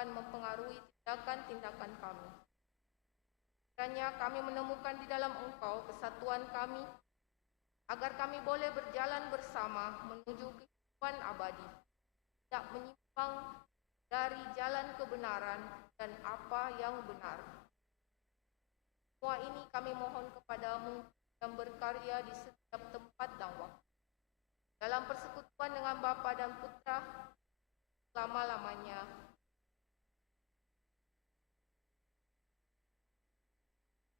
akan mempengaruhi tindakan-tindakan kami. Kiranya kami menemukan di dalam Engkau kesatuan kami, agar kami boleh berjalan bersama menuju kehidupan abadi, tidak menyimpang dari jalan kebenaran dan apa yang benar. Semua ini kami mohon kepadamu yang berkarya di setiap tempat dan waktu, dalam persekutuan dengan Bapa dan Putra selama-lamanya.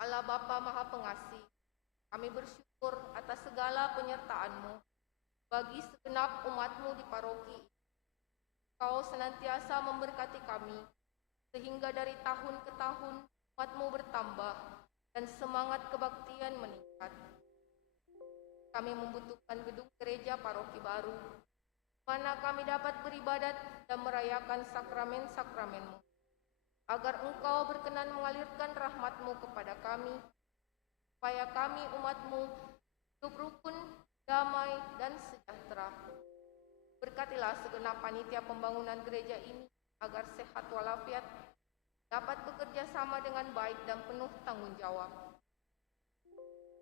Allah Bapa Maha Pengasih, kami bersyukur atas segala penyertaan-Mu bagi segenap umat-Mu di paroki. Kau senantiasa memberkati kami, sehingga dari tahun ke tahun umat-Mu bertambah dan semangat kebaktian meningkat. Kami membutuhkan gedung gereja paroki baru, di mana kami dapat beribadat dan merayakan sakramen-sakramen-Mu, agar Engkau berkenan mengalirkan rahmat-Mu kepada kami, supaya kami umat-Mu hidup rukun, damai, dan sejahtera. Berkatilah segenap panitia pembangunan gereja ini, agar sehat walafiat, dapat bekerja sama dengan baik dan penuh tanggung jawab.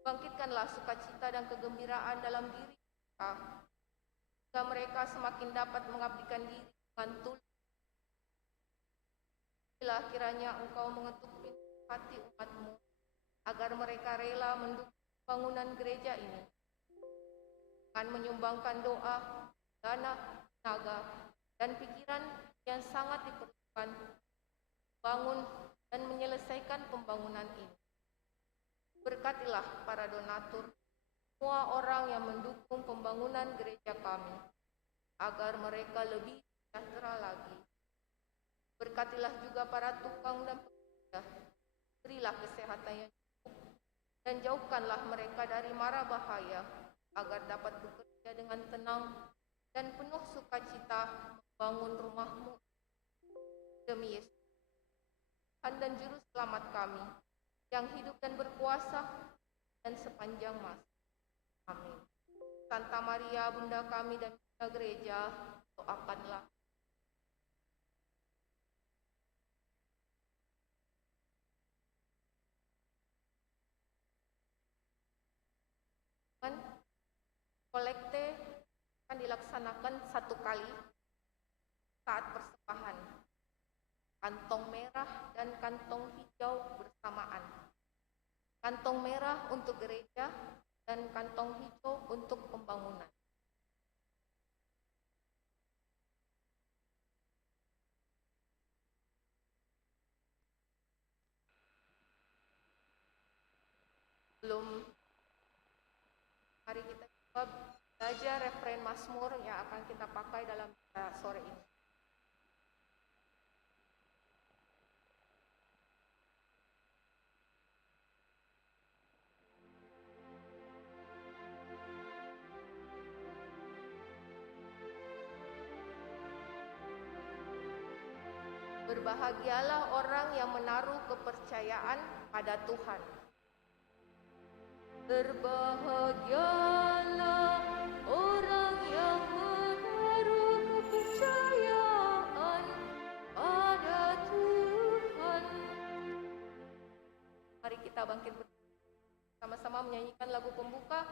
Bangkitkanlah sukacita dan kegembiraan dalam diri mereka, sehingga mereka semakin dapat mengabdikan diri dengan tulus. Bila kiranya Engkau mengetuk pintu hati umat-Mu, agar mereka rela mendukung bangunan gereja ini, dengan menyumbangkan doa, dana, tenaga, dan pikiran yang sangat diperlukan bangun dan menyelesaikan pembangunan ini. Berkatilah para donatur, semua orang yang mendukung pembangunan gereja kami, agar mereka lebih sejahtera lagi. Berkatilah juga para tukang dan pekerja, berilah kesehatan yang cukup, dan jauhkanlah mereka dari mara bahaya, agar dapat bekerja dengan tenang dan penuh sukacita membangun rumah-Mu. Demi Yesus, Tuhan dan Juru Selamat kami, yang hidup dan berkuasa dan sepanjang masa. Amin. Santa Maria, Bunda kami dan Bunda Gereja, doakanlah. Kolekte akan dilaksanakan satu kali saat persembahan. Kantong merah dan kantong hijau bersamaan. Kantong merah untuk gereja dan kantong hijau untuk pembangunan. Mari kita coba belajar referen Mazmur yang akan kita pakai dalam sore ini. Berbahagialah orang yang menaruh kepercayaan pada Tuhan. Berbahagialah orang yang menaruh kepercayaan pada Tuhan. Mari kita bangkit sama-sama menyanyikan lagu pembuka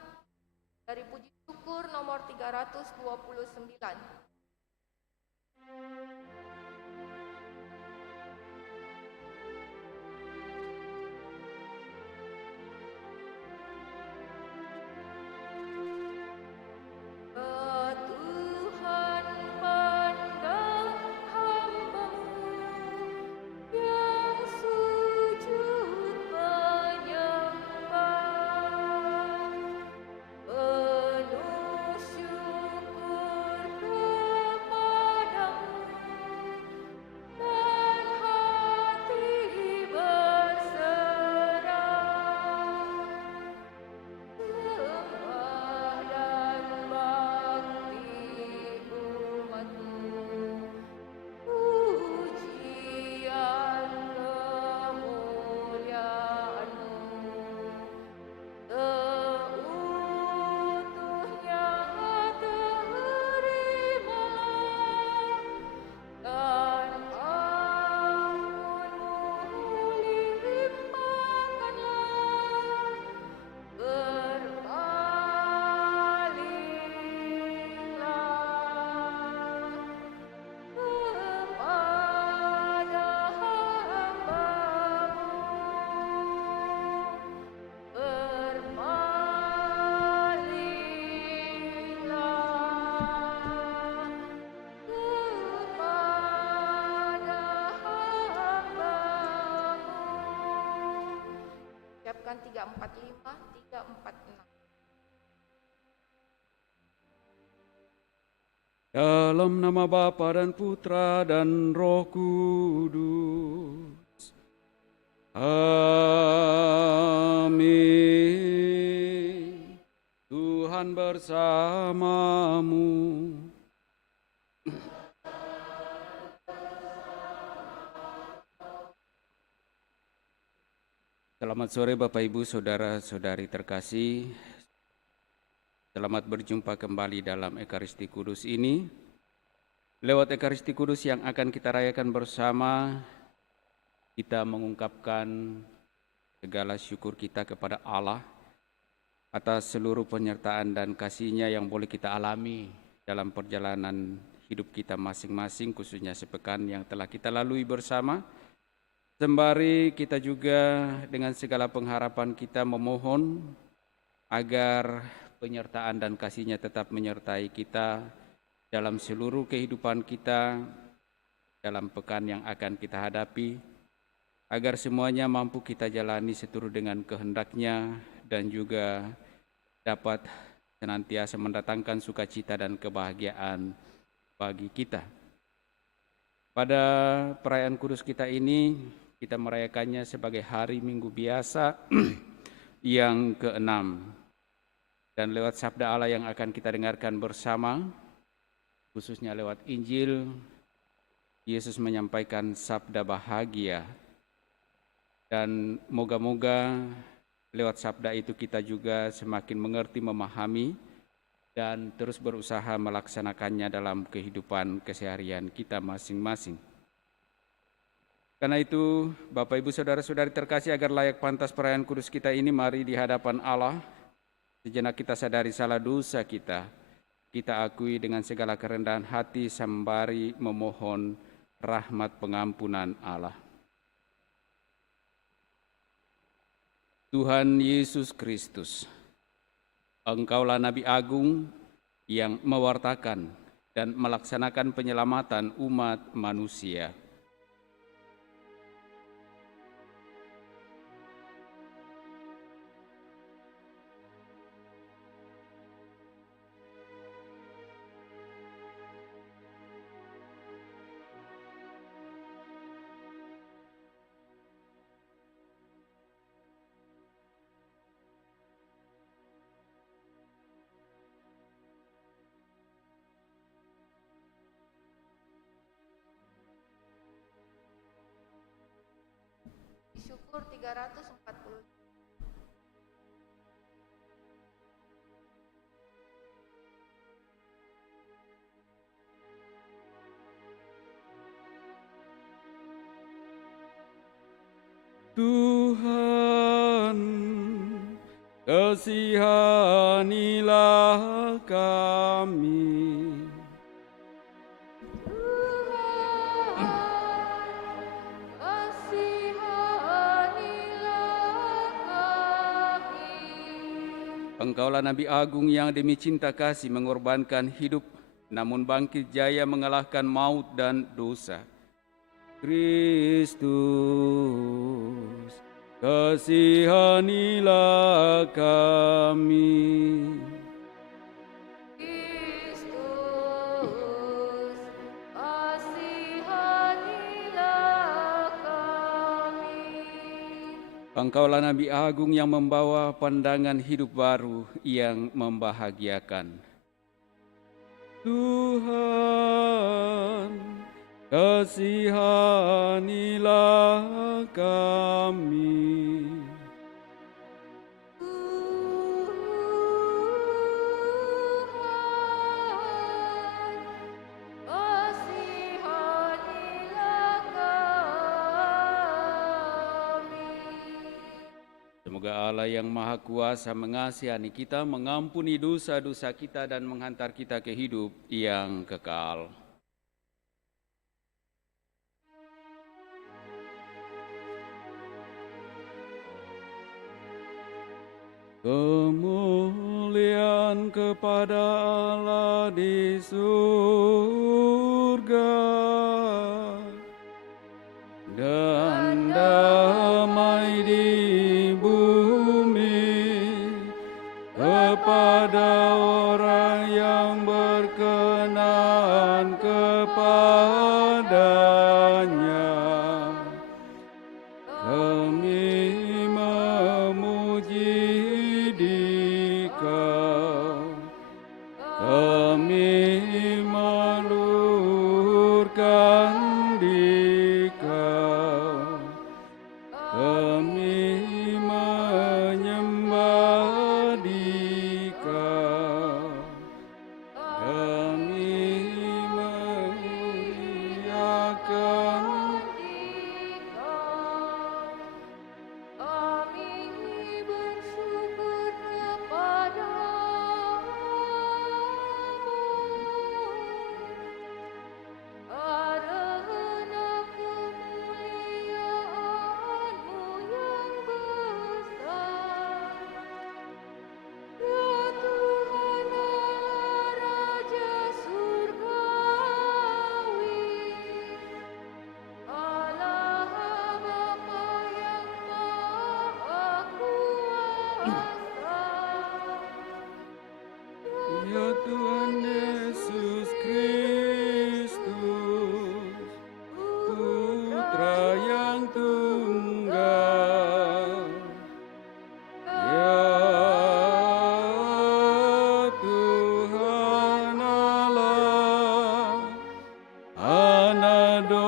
dari Puji Syukur nomor 329. Penuh syukur Keturunan 345, 346. Dalam nama Bapa dan Putra dan Roh Kudus. Amin. Tuhan bersamamu. Selamat sore Bapak Ibu Saudara-saudari terkasih. Selamat berjumpa kembali dalam Ekaristi Kudus ini. Lewat Ekaristi Kudus yang akan kita rayakan bersama, kita mengungkapkan segala syukur kita kepada Allah atas seluruh penyertaan dan kasih-Nya yang boleh kita alami dalam perjalanan hidup kita masing-masing, khususnya sepekan yang telah kita lalui bersama. Sembari kita juga dengan segala pengharapan kita memohon agar penyertaan dan kasih-Nya tetap menyertai kita dalam seluruh kehidupan kita, dalam pekan yang akan kita hadapi, agar semuanya mampu kita jalani seturut dengan kehendak-Nya dan juga dapat senantiasa mendatangkan sukacita dan kebahagiaan bagi kita. Pada perayaan kudus kita ini, kita merayakannya sebagai hari Minggu biasa yang ke-6. Dan lewat sabda Allah yang akan kita dengarkan bersama, khususnya lewat Injil, Yesus menyampaikan sabda bahagia. Dan moga-moga lewat sabda itu kita juga semakin mengerti, memahami, dan terus berusaha melaksanakannya dalam kehidupan keseharian kita masing-masing. Karena itu, Bapak Ibu Saudara-saudari terkasih, agar layak pantas perayaan kudus kita ini, mari di hadapan Allah, sejenak kita sadari salah dosa kita. Kita akui dengan segala kerendahan hati sembari memohon rahmat pengampunan Allah. Tuhan Yesus Kristus, Engkaulah Nabi Agung yang mewartakan dan melaksanakan penyelamatan umat manusia. Syukur 340. Tuhan, kasihanilah kami. Engkaulah Nabi Agung yang demi cinta kasih mengorbankan hidup, namun bangkit jaya mengalahkan maut dan dosa. Kristus, kasihanilah kami. Kristus, kasihanilah kami. Engkaulah Nabi Agung yang membawa pandangan hidup baru yang membahagiakan. Tuhan, kasihanilah kami. Semoga Allah yang Maha Kuasa mengasihani kita, mengampuni dosa-dosa kita, dan menghantar kita ke hidup yang kekal. Kemuliaan kepada Allah di surga dan damai di bumi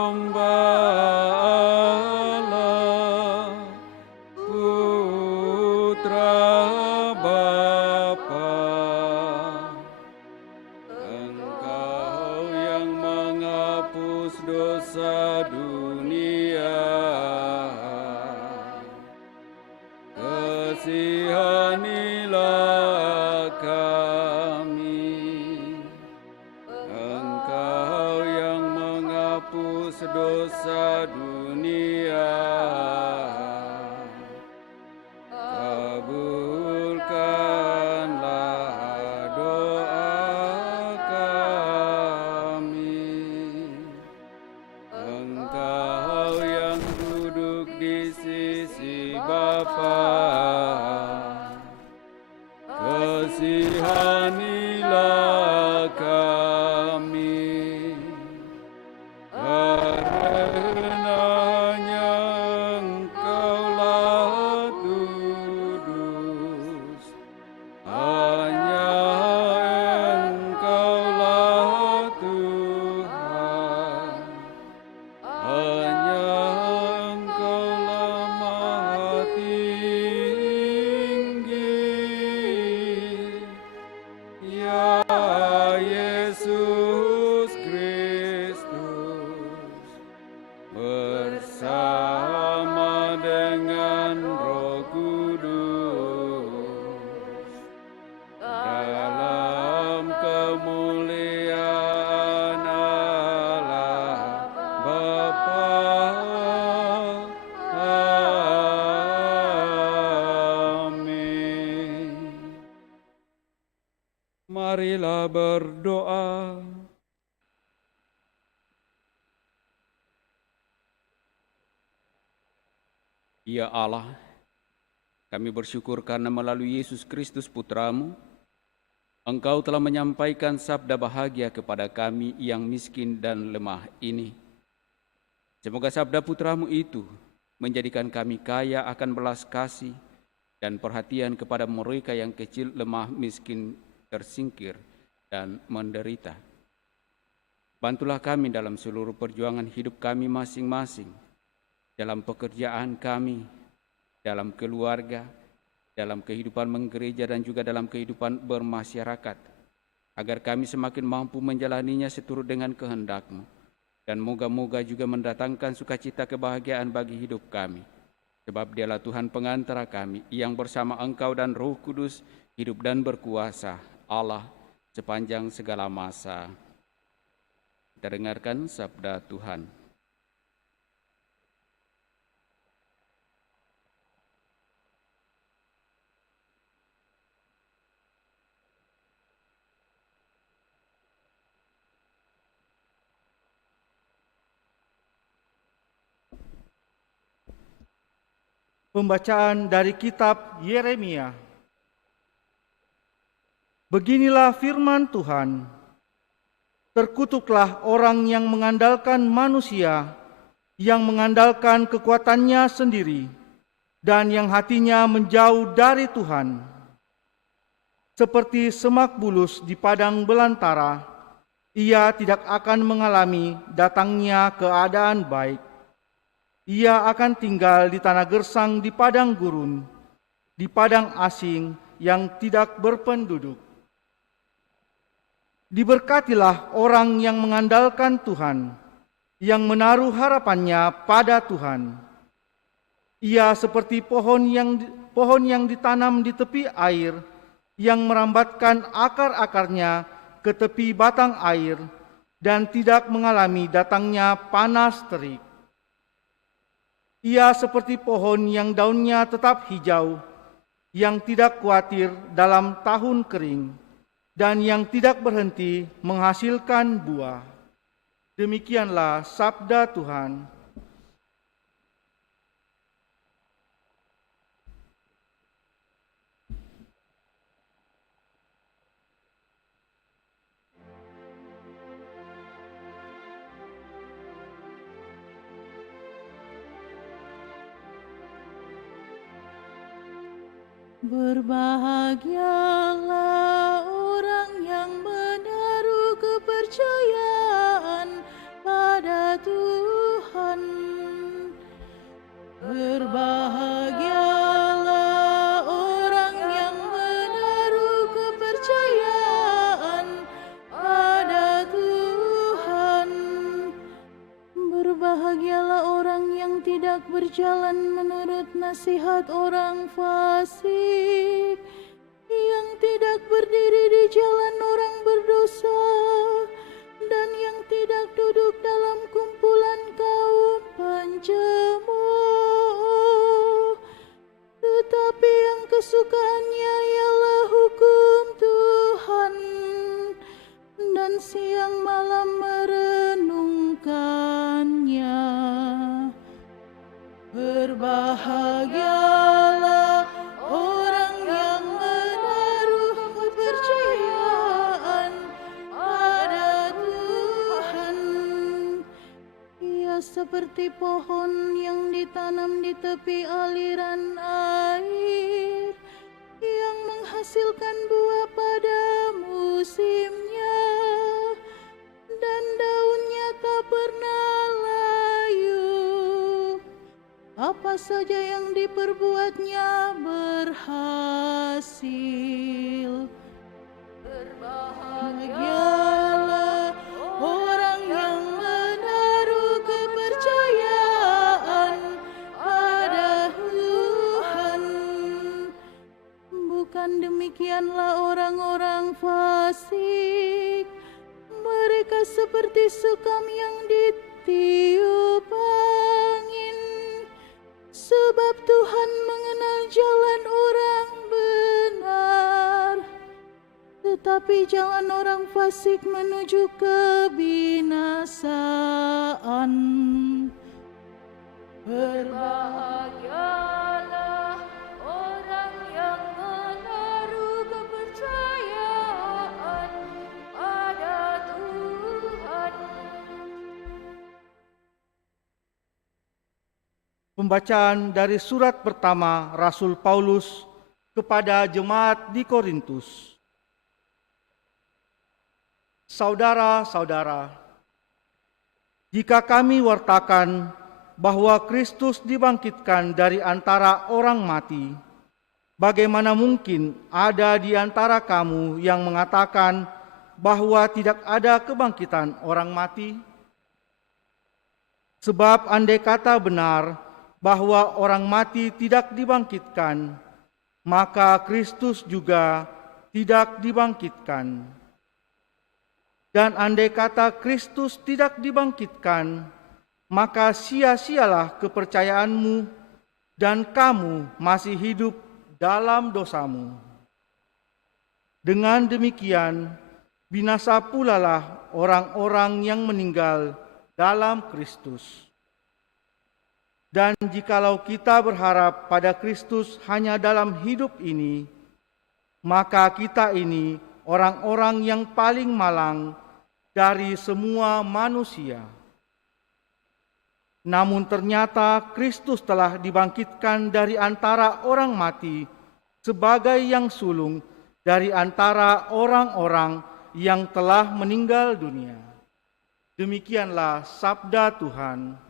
hamba Allah, Putra Bapa. Engkau yang menghapus dosa dunia, kasihanilah kami. Engkau yang menghapus dosa dunia, kabulkanlah doa kami. Engkau yang duduk di sisi Bapa, kasihanilah kami. Karenanya Engkaulah kudus, hanya Engkaulah Tuhan, hanya Engkaulah Maha Tinggi, ya Yesus Kristus, bersama dengan Roh Kudus, dalam kemuliaan Allah Bapa. Amin. Marilah berdoa. Ya Allah, kami bersyukur karena melalui Yesus Kristus Putramu, Engkau telah menyampaikan sabda bahagia kepada kami yang miskin dan lemah ini. Semoga sabda Putramu itu menjadikan kami kaya akan belas kasih dan perhatian kepada mereka yang kecil, lemah, miskin, tersingkir, dan menderita. Bantulah kami dalam seluruh perjuangan hidup kami masing-masing, dalam pekerjaan kami, dalam keluarga, dalam kehidupan menggereja, dan juga dalam kehidupan bermasyarakat, agar kami semakin mampu menjalaninya seturut dengan kehendak-Mu, dan moga-moga juga mendatangkan sukacita kebahagiaan bagi hidup kami. Sebab Dialah Tuhan pengantara kami, yang bersama Engkau dan Roh Kudus hidup dan berkuasa, Allah, sepanjang segala masa. Kita dengarkan sabda Tuhan. Pembacaan dari kitab Yeremia. Beginilah firman Tuhan. Terkutuklah orang yang mengandalkan manusia, yang mengandalkan kekuatannya sendiri, dan yang hatinya menjauh dari Tuhan. Seperti semak bulus di padang belantara, ia tidak akan mengalami datangnya keadaan baik. Ia akan tinggal di tanah gersang di padang gurun, di padang asing yang tidak berpenduduk. Diberkatilah orang yang mengandalkan Tuhan, yang menaruh harapannya pada Tuhan. Ia seperti pohon yang ditanam di tepi air, yang merambatkan akar-akarnya ke tepi batang air, dan tidak mengalami datangnya panas terik. Ia seperti pohon yang daunnya tetap hijau, yang tidak khawatir dalam tahun kering, dan yang tidak berhenti menghasilkan buah. Demikianlah sabda Tuhan. Berbahagialah orang yang menaruh kepercayaan pada Tuhan. Berbahagialah orang yang tidak berjalan menurut nasihat orang fasik, yang tidak berdiri di jalan orang berdosa, dan yang tidak duduk dalam kumpulan kaum pencemooh. Tetapi yang kesukaannya ialah hukum Tuhan, dan siang malam merenungkannya. Berbahagialah orang yang menaruh kepercayaan pada Tuhan. Ia seperti pohon yang ditanam di tepi aliran air, yang menghasilkan buah pada musimnya, dan daunnya tak pernah layu. Apa saja yang diperbuatnya berhasil. Berbahagialah orang yang menaruh kepercayaan pada Tuhan. Bukan demikianlah orang-orang fasik. Mereka seperti sekam yang ditiup angin. Sebab Tuhan mengenal jalan orang benar, tetapi jalan orang fasik menuju kebinasaan. Berbahagialah orang yang menaruh kepercayaan pada Tuhan. Pembacaan dari surat pertama Rasul Paulus kepada jemaat di Korintus. Saudara-saudara, jika kami wartakan bahwa Kristus dibangkitkan dari antara orang mati, bagaimana mungkin ada di antara kamu yang mengatakan bahwa tidak ada kebangkitan orang mati? Sebab andai kata benar bahwa orang mati tidak dibangkitkan, maka Kristus juga tidak dibangkitkan. Dan andai kata Kristus tidak dibangkitkan, maka sia-sialah kepercayaanmu dan kamu masih hidup dalam dosamu. Dengan demikian, binasa pulalah orang-orang yang meninggal dalam Kristus. Dan jikalau kita berharap pada Kristus hanya dalam hidup ini, maka kita ini orang-orang yang paling malang dari semua manusia. Namun ternyata Kristus telah dibangkitkan dari antara orang mati sebagai yang sulung dari antara orang-orang yang telah meninggal dunia. Demikianlah sabda Tuhan.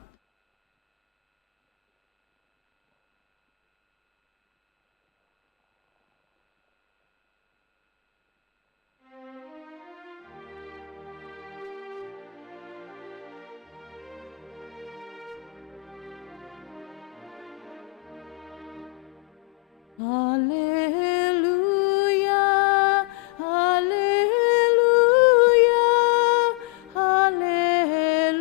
Haleluya, haleluya, haleluya.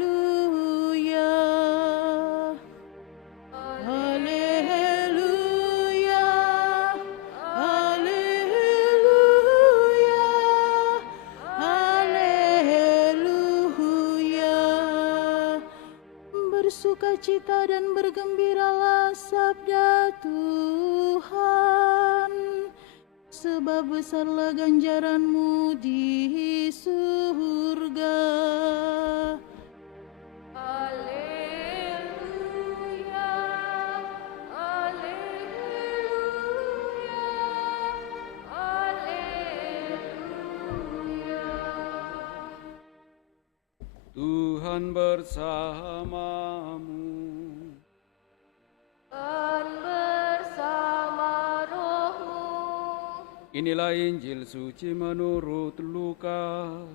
Haleluya, haleluya, haleluya. Bersukacita dan bergembiralah sabda Tuhan, sebab besarlah ganjaranmu di surga. Haleluya, haleluya, haleluya. Tuhan bersamamu. Dan bersama rohmu. Inilah Injil suci menurut Lukas.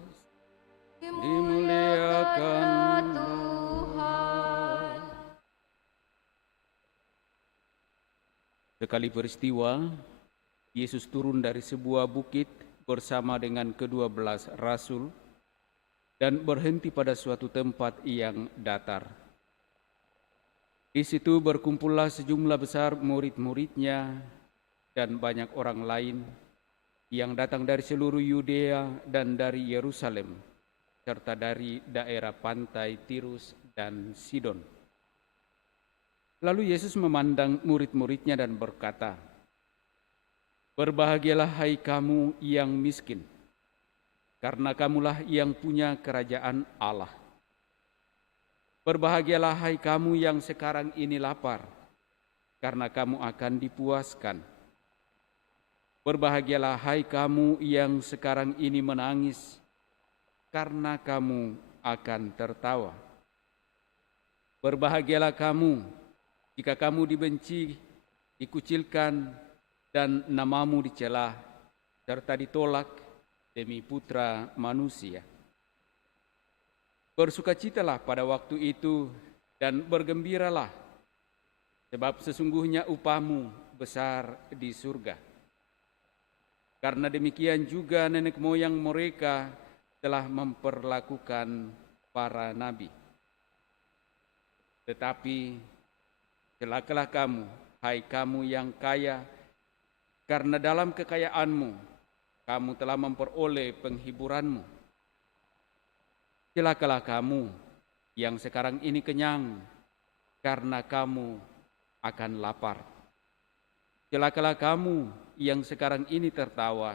Dimuliakan Tuhan. Sekali peristiwa, Yesus turun dari sebuah bukit bersama dengan ke-12 rasul dan berhenti pada suatu tempat yang datar. Di situ berkumpullah sejumlah besar murid-muridnya dan banyak orang lain yang datang dari seluruh Yudea dan dari Yerusalem, serta dari daerah pantai Tirus dan Sidon. Lalu Yesus memandang murid-muridnya dan berkata, "Berbahagialah hai kamu yang miskin, karena kamulah yang punya kerajaan Allah. Berbahagialah hai kamu yang sekarang ini lapar, karena kamu akan dipuaskan. Berbahagialah hai kamu yang sekarang ini menangis, karena kamu akan tertawa. Berbahagialah kamu jika kamu dibenci, dikucilkan, dan namamu dicela, serta ditolak demi Putra Manusia. Bersukacitalah pada waktu itu dan bergembiralah, sebab sesungguhnya upahmu besar di surga. Karena demikian juga nenek moyang mereka telah memperlakukan para nabi. Tetapi celakalah kamu, hai kamu yang kaya, karena dalam kekayaanmu kamu telah memperoleh penghiburanmu. Celakalah kamu yang sekarang ini kenyang, karena kamu akan lapar. Celakalah kamu yang sekarang ini tertawa,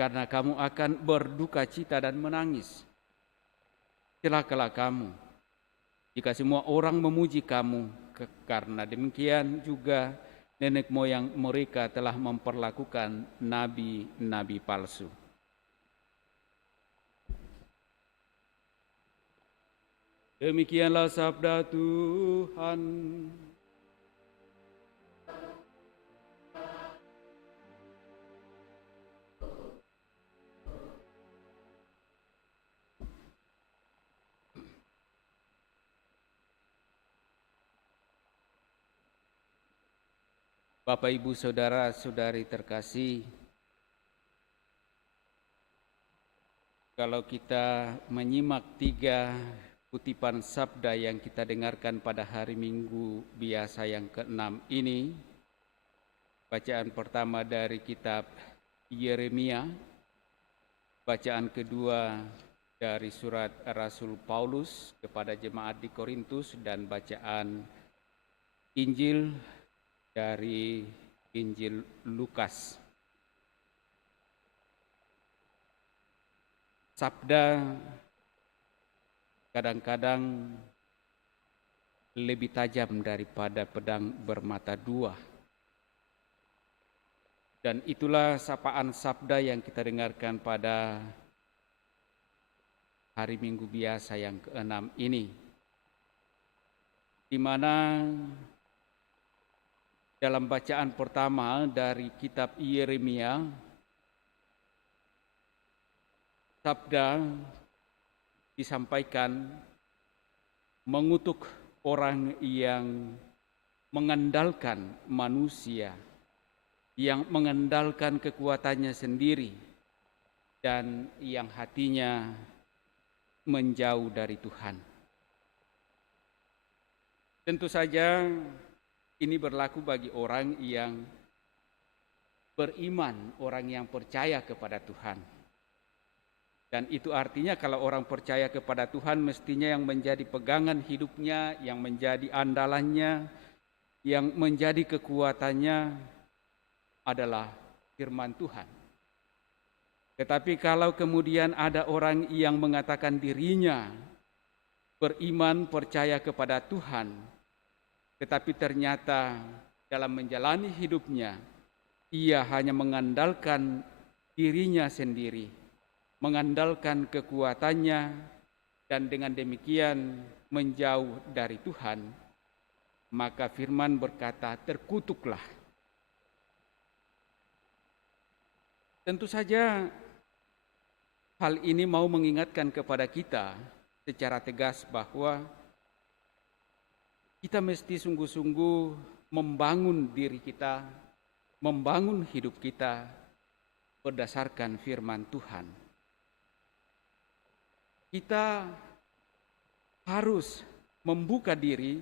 karena kamu akan berduka cita dan menangis. Celakalah kamu jika semua orang memuji kamu, karena demikian juga nenek moyang mereka telah memperlakukan nabi-nabi palsu." Demikianlah sabda Tuhan. Bapak, Ibu, Saudara-saudari terkasih, kalau kita menyimak 3 kutipan sabda yang kita dengarkan pada hari Minggu biasa yang ke-6 ini, bacaan pertama dari kitab Yeremia, bacaan kedua dari surat Rasul Paulus kepada jemaat di Korintus, dan bacaan Injil dari Injil Lukas. Sabda kadang-kadang lebih tajam daripada pedang bermata dua. Dan itulah sapaan sabda yang kita dengarkan pada hari Minggu biasa yang ke-6 ini, di mana dalam bacaan pertama dari kitab Yeremia, sabda disampaikan mengutuk orang yang mengandalkan manusia, yang mengandalkan kekuatannya sendiri, dan yang hatinya menjauh dari Tuhan. Tentu saja ini berlaku bagi orang yang beriman, orang yang percaya kepada Tuhan. Dan itu artinya kalau orang percaya kepada Tuhan, mestinya yang menjadi pegangan hidupnya, yang menjadi andalannya, yang menjadi kekuatannya adalah firman Tuhan. Tetapi kalau kemudian ada orang yang mengatakan dirinya beriman, percaya kepada Tuhan, tetapi ternyata dalam menjalani hidupnya ia hanya mengandalkan dirinya sendiri, mengandalkan kekuatannya, dan dengan demikian menjauh dari Tuhan, maka firman berkata, terkutuklah. Tentu saja hal ini mau mengingatkan kepada kita secara tegas bahwa kita mesti sungguh-sungguh membangun diri kita, membangun hidup kita berdasarkan firman Tuhan. Kita harus membuka diri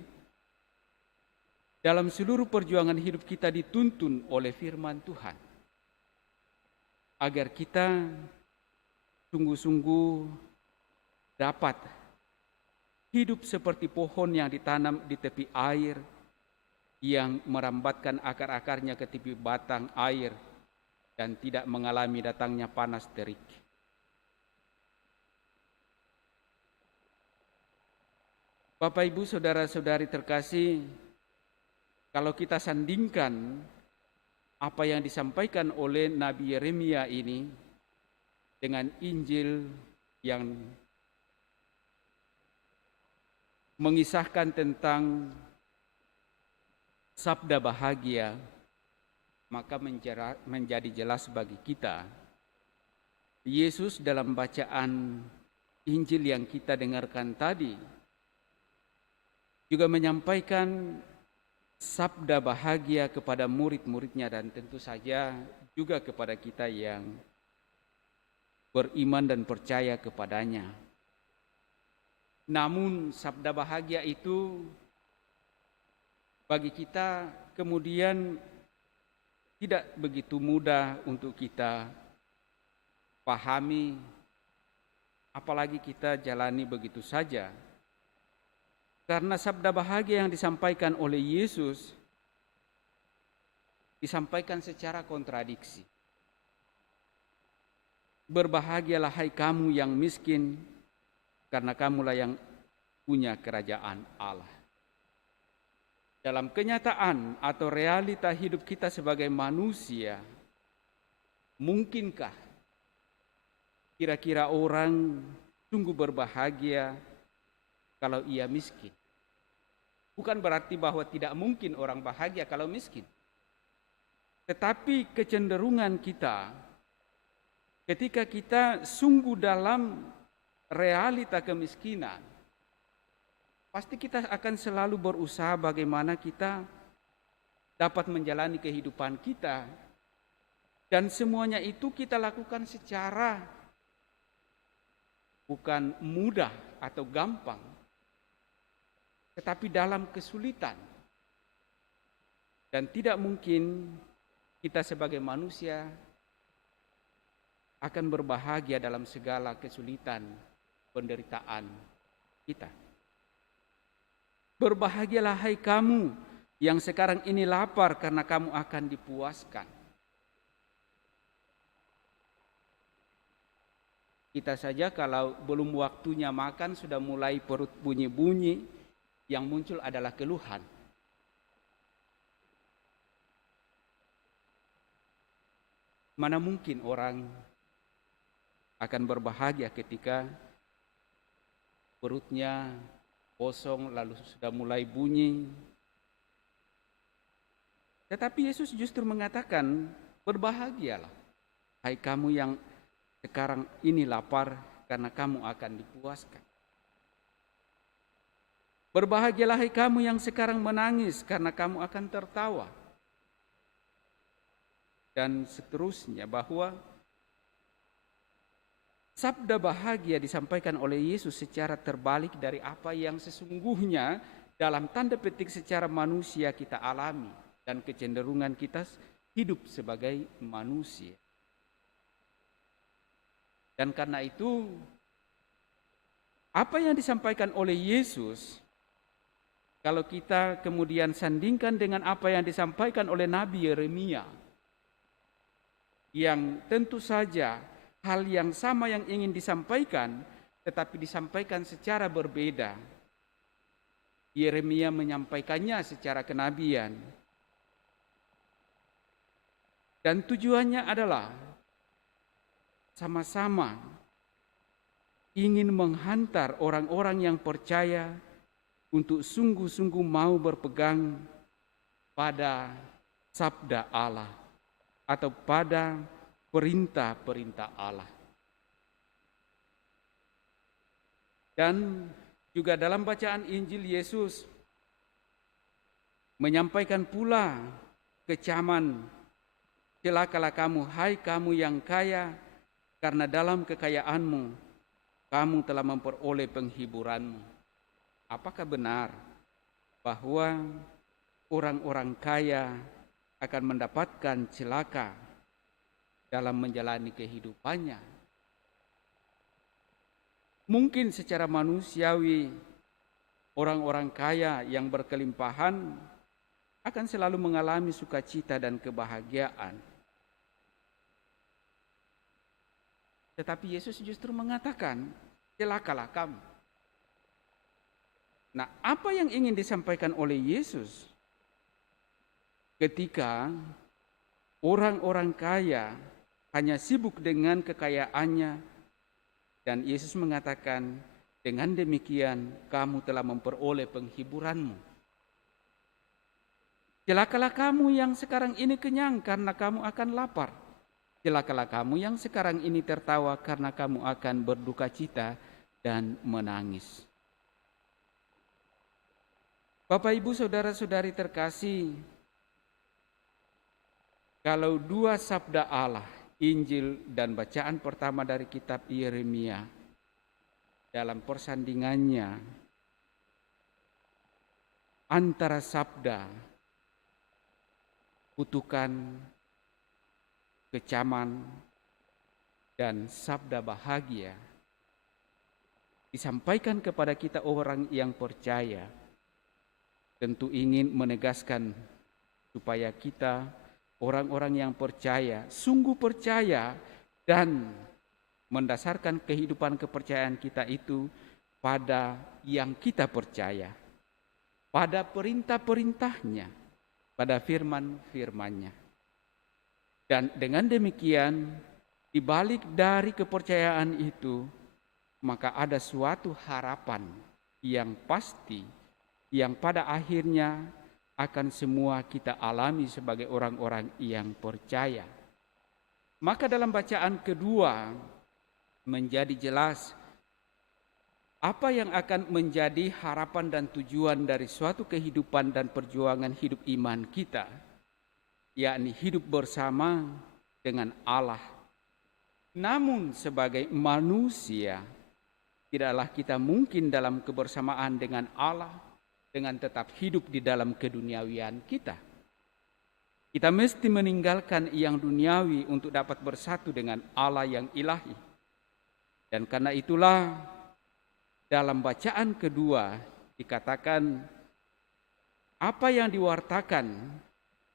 dalam seluruh perjuangan hidup kita dituntun oleh firman Tuhan, agar kita sungguh-sungguh dapat hidup seperti pohon yang ditanam di tepi air, yang merambatkan akar-akarnya ke tepi batang air dan tidak mengalami datangnya panas terik. Bapak, Ibu, saudara-saudari terkasih, kalau kita sandingkan apa yang disampaikan oleh Nabi Yeremia ini dengan Injil yang mengisahkan tentang sabda bahagia, maka menjadi jelas bagi kita, Yesus dalam bacaan Injil yang kita dengarkan tadi juga menyampaikan sabda bahagia kepada murid-muridnya dan tentu saja juga kepada kita yang beriman dan percaya kepadanya. Namun sabda bahagia itu bagi kita kemudian tidak begitu mudah untuk kita pahami, apalagi kita jalani begitu saja. Karena sabda bahagia yang disampaikan oleh Yesus disampaikan secara kontradiksi. Berbahagialah hai kamu yang miskin, karena kamulah yang punya kerajaan Allah. Dalam kenyataan atau realita hidup kita sebagai manusia, mungkinkah kira-kira orang sungguh berbahagia kalau ia miskin? Bukan berarti bahwa tidak mungkin orang bahagia kalau miskin. Tetapi kecenderungan kita ketika kita sungguh dalam realita kemiskinan, pasti kita akan selalu berusaha bagaimana kita dapat menjalani kehidupan kita. Dan semuanya itu kita lakukan secara bukan mudah atau gampang, tetapi dalam kesulitan. Dan tidak mungkin kita sebagai manusia akan berbahagia dalam segala kesulitan, penderitaan kita. Berbahagialah hai kamu yang sekarang ini lapar, karena kamu akan dipuaskan. Kita saja kalau belum waktunya makan sudah mulai perut bunyi-bunyi, yang muncul adalah keluhan. Mana mungkin orang akan berbahagia ketika perutnya kosong lalu sudah mulai bunyi. Tetapi Yesus justru mengatakan, berbahagialah hai kamu yang sekarang ini lapar, karena kamu akan dipuaskan. Berbahagialah hai kamu yang sekarang menangis, karena kamu akan tertawa. Dan seterusnya, bahwa sabda bahagia disampaikan oleh Yesus secara terbalik dari apa yang sesungguhnya dalam tanda petik secara manusia kita alami dan kecenderungan kita hidup sebagai manusia. Dan karena itu, apa yang disampaikan oleh Yesus, kalau kita kemudian sandingkan dengan apa yang disampaikan oleh Nabi Yeremia, yang tentu saja hal yang sama yang ingin disampaikan, tetapi disampaikan secara berbeda. Yeremia menyampaikannya secara kenabian. Dan tujuannya adalah sama-sama ingin menghantar orang-orang yang percaya untuk sungguh-sungguh mau berpegang pada sabda Allah atau pada perintah-perintah Allah. Dan juga dalam bacaan Injil, Yesus menyampaikan pula kecaman, celakalah kamu, hai kamu yang kaya, karena dalam kekayaanmu kamu telah memperoleh penghiburanmu. Apakah benar bahwa orang-orang kaya akan mendapatkan celaka dalam menjalani kehidupannya? Mungkin secara manusiawi orang-orang kaya yang berkelimpahan akan selalu mengalami sukacita dan kebahagiaan. Tetapi Yesus justru mengatakan, celakalah kamu. Nah, apa yang ingin disampaikan oleh Yesus ketika orang-orang kaya hanya sibuk dengan kekayaannya, dan Yesus mengatakan, dengan demikian kamu telah memperoleh penghiburanmu. Celakalah kamu yang sekarang ini kenyang karena kamu akan lapar. Celakalah kamu yang sekarang ini tertawa karena kamu akan berduka cita dan menangis. Bapak, Ibu, saudara-saudari terkasih, kalau dua sabda Allah, Injil dan bacaan pertama dari kitab Yeremia dalam persandingannya antara sabda kutukan, kecaman, dan sabda bahagia disampaikan kepada kita orang yang percaya, tentu ingin menegaskan supaya kita orang-orang yang percaya, sungguh percaya dan mendasarkan kehidupan kepercayaan kita itu pada yang kita percaya, pada perintah-perintahnya, pada firman-firmannya. Dan dengan demikian, di balik dari kepercayaan itu, maka ada suatu harapan yang pasti, yang pada akhirnya akan semua kita alami sebagai orang-orang yang percaya. Maka dalam bacaan kedua menjadi jelas apa yang akan menjadi harapan dan tujuan dari suatu kehidupan dan perjuangan hidup iman kita, yakni hidup bersama dengan Allah. Namun sebagai manusia, tidaklah kita mungkin dalam kebersamaan dengan Allah dengan tetap hidup di dalam keduniawian kita. Kita mesti meninggalkan yang duniawi untuk dapat bersatu dengan Allah yang ilahi. Dan karena itulah dalam bacaan kedua dikatakan apa yang diwartakan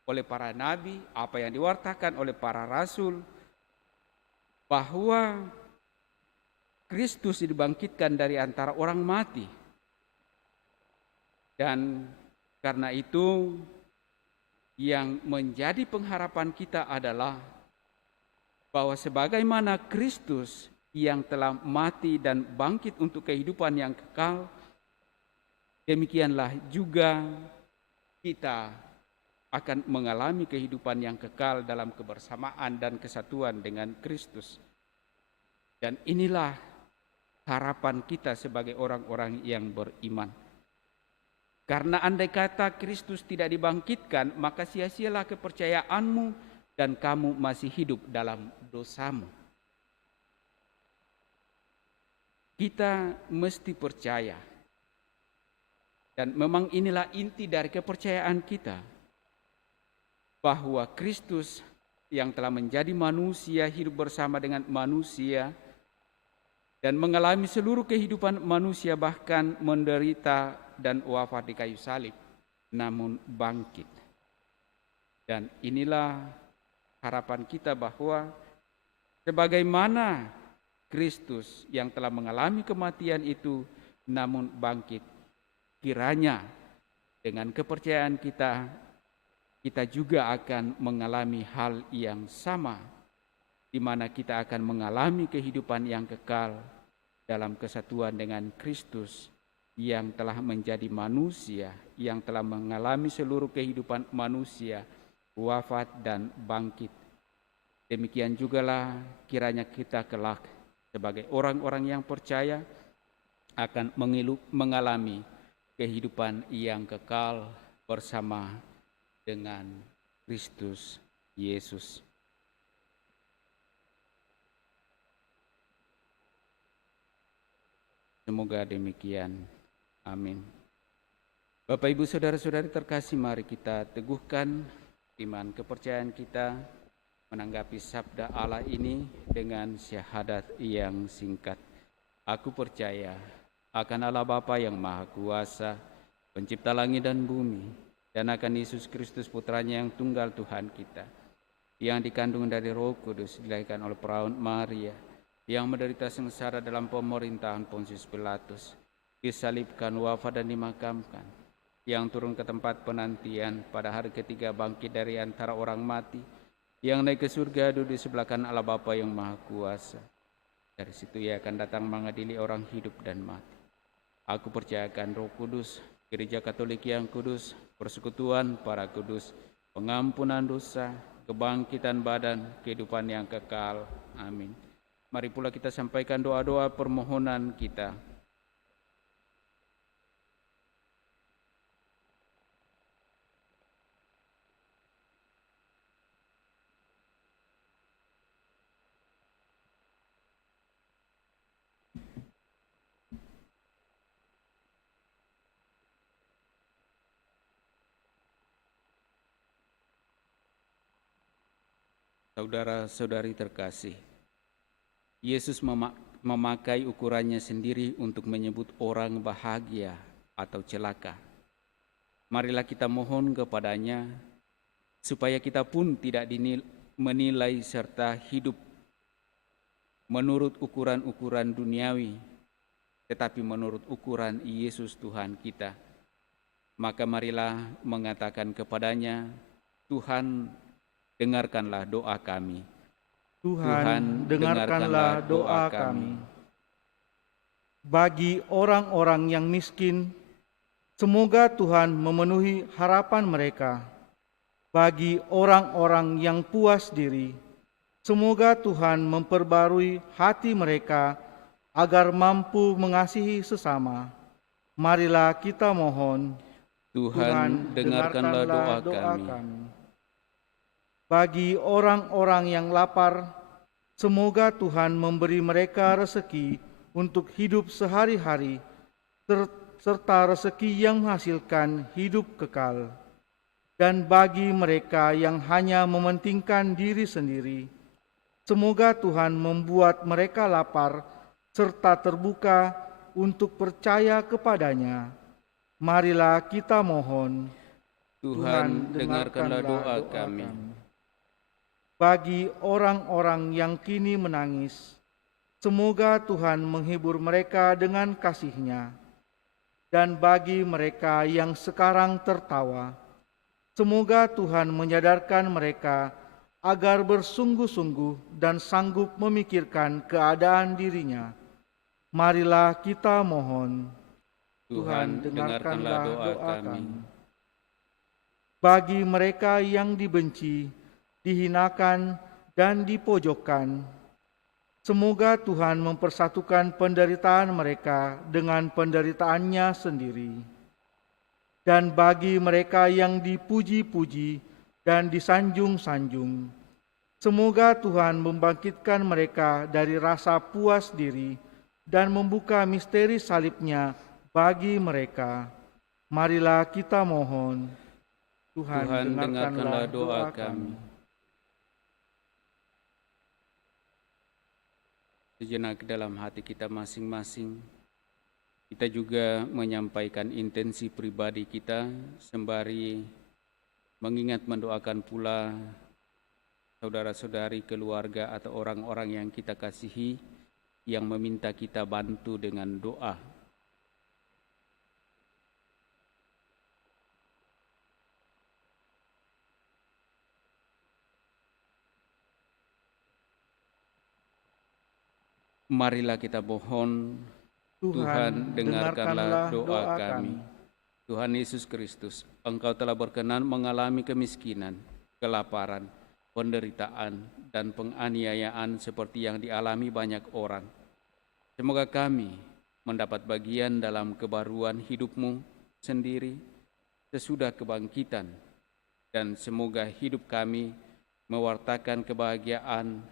oleh para nabi, apa yang diwartakan oleh para rasul, bahwa Kristus dibangkitkan dari antara orang mati. Dan karena itu yang menjadi pengharapan kita adalah bahwa sebagaimana Kristus yang telah mati dan bangkit untuk kehidupan yang kekal, demikianlah juga kita akan mengalami kehidupan yang kekal dalam kebersamaan dan kesatuan dengan Kristus. Dan inilah harapan kita sebagai orang-orang yang beriman. Karena andai kata Kristus tidak dibangkitkan, maka sia-sialah kepercayaanmu dan kamu masih hidup dalam dosamu. Kita mesti percaya. Dan memang inilah inti dari kepercayaan kita. Bahwa Kristus yang telah menjadi manusia, hidup bersama dengan manusia, dan mengalami seluruh kehidupan manusia, bahkan menderita dan wafat di kayu salib, namun bangkit. Dan inilah harapan kita bahwa sebagaimana Kristus yang telah mengalami kematian itu namun bangkit, kiranya dengan kepercayaan kita, kita juga akan mengalami hal yang sama, di mana kita akan mengalami kehidupan yang kekal dalam kesatuan dengan Kristus yang telah menjadi manusia, yang telah mengalami seluruh kehidupan manusia, wafat dan bangkit. Demikian jugalah kiranya kita kelak sebagai orang-orang yang percaya akan mengalami kehidupan yang kekal bersama dengan Kristus Yesus. Semoga demikian. Amin. Bapak, Ibu, Saudara-saudari terkasih, mari kita teguhkan iman kepercayaan kita menanggapi sabda Allah ini dengan syahadat yang singkat. Aku percaya akan Allah Bapa yang Maha Kuasa, pencipta langit dan bumi, dan akan Yesus Kristus putranya yang tunggal Tuhan kita, yang dikandung dari Roh Kudus, dilahirkan oleh perawan Maria, yang menderita sengsara dalam pemerintahan Pontius Pilatus, disalibkan, wafat dan dimakamkan, yang turun ke tempat penantian, pada hari ketiga bangkit dari antara orang mati, yang naik ke surga, duduk di sebelah kanan Allah Bapa yang Maha Kuasa. Dari situ Ia akan datang mengadili orang hidup dan mati. Aku percayakan Roh Kudus, Gereja Katolik yang kudus, persekutuan para kudus, pengampunan dosa, kebangkitan badan, kehidupan yang kekal. Amin. Mari pula kita sampaikan doa-doa permohonan kita. Saudara-saudari terkasih, Yesus memakai ukurannya sendiri untuk menyebut orang bahagia atau celaka. Marilah kita mohon kepadanya supaya kita pun tidak menilai serta hidup menurut ukuran-ukuran duniawi, tetapi menurut ukuran Yesus Tuhan kita. Maka marilah mengatakan kepadanya, Tuhan, dengarkanlah doa kami. Tuhan, dengarkanlah doa kami. Bagi orang-orang yang miskin, semoga Tuhan memenuhi harapan mereka. Bagi orang-orang yang puas diri, semoga Tuhan memperbarui hati mereka agar mampu mengasihi sesama. Marilah kita mohon. Tuhan, dengarkanlah doa kami. Bagi orang-orang yang lapar, semoga Tuhan memberi mereka rezeki untuk hidup sehari-hari, serta rezeki yang menghasilkan hidup kekal. Dan bagi mereka yang hanya mementingkan diri sendiri, semoga Tuhan membuat mereka lapar serta terbuka untuk percaya kepadanya. Marilah kita mohon. Tuhan, dengarkanlah doa kami. Bagi orang-orang yang kini menangis, semoga Tuhan menghibur mereka dengan kasih-Nya. Dan bagi mereka yang sekarang tertawa, semoga Tuhan menyadarkan mereka agar bersungguh-sungguh dan sanggup memikirkan keadaan dirinya. Marilah kita mohon. Tuhan, dengarkanlah doa kami. Bagi mereka yang dibenci, dihinakan, dan dipojokkan, semoga Tuhan mempersatukan penderitaan mereka dengan penderitaannya sendiri. Dan bagi mereka yang dipuji-puji dan disanjung-sanjung, semoga Tuhan membangkitkan mereka dari rasa puas diri dan membuka misteri salib-Nya bagi mereka. Marilah kita mohon. Tuhan, dengarkanlah doa kami. Sejenak dalam hati kita masing-masing, kita juga menyampaikan intensi pribadi kita sembari mengingat mendoakan pula saudara-saudari, keluarga atau orang-orang yang kita kasihi yang meminta kita bantu dengan doa. Marilah kita mohon. Tuhan, dengarkanlah doa kami. Tuhan Yesus Kristus, Engkau telah berkenan mengalami kemiskinan, kelaparan, penderitaan, dan penganiayaan seperti yang dialami banyak orang. Semoga kami mendapat bagian dalam kebaruan hidup-Mu sendiri, sesudah kebangkitan, dan semoga hidup kami mewartakan kebahagiaan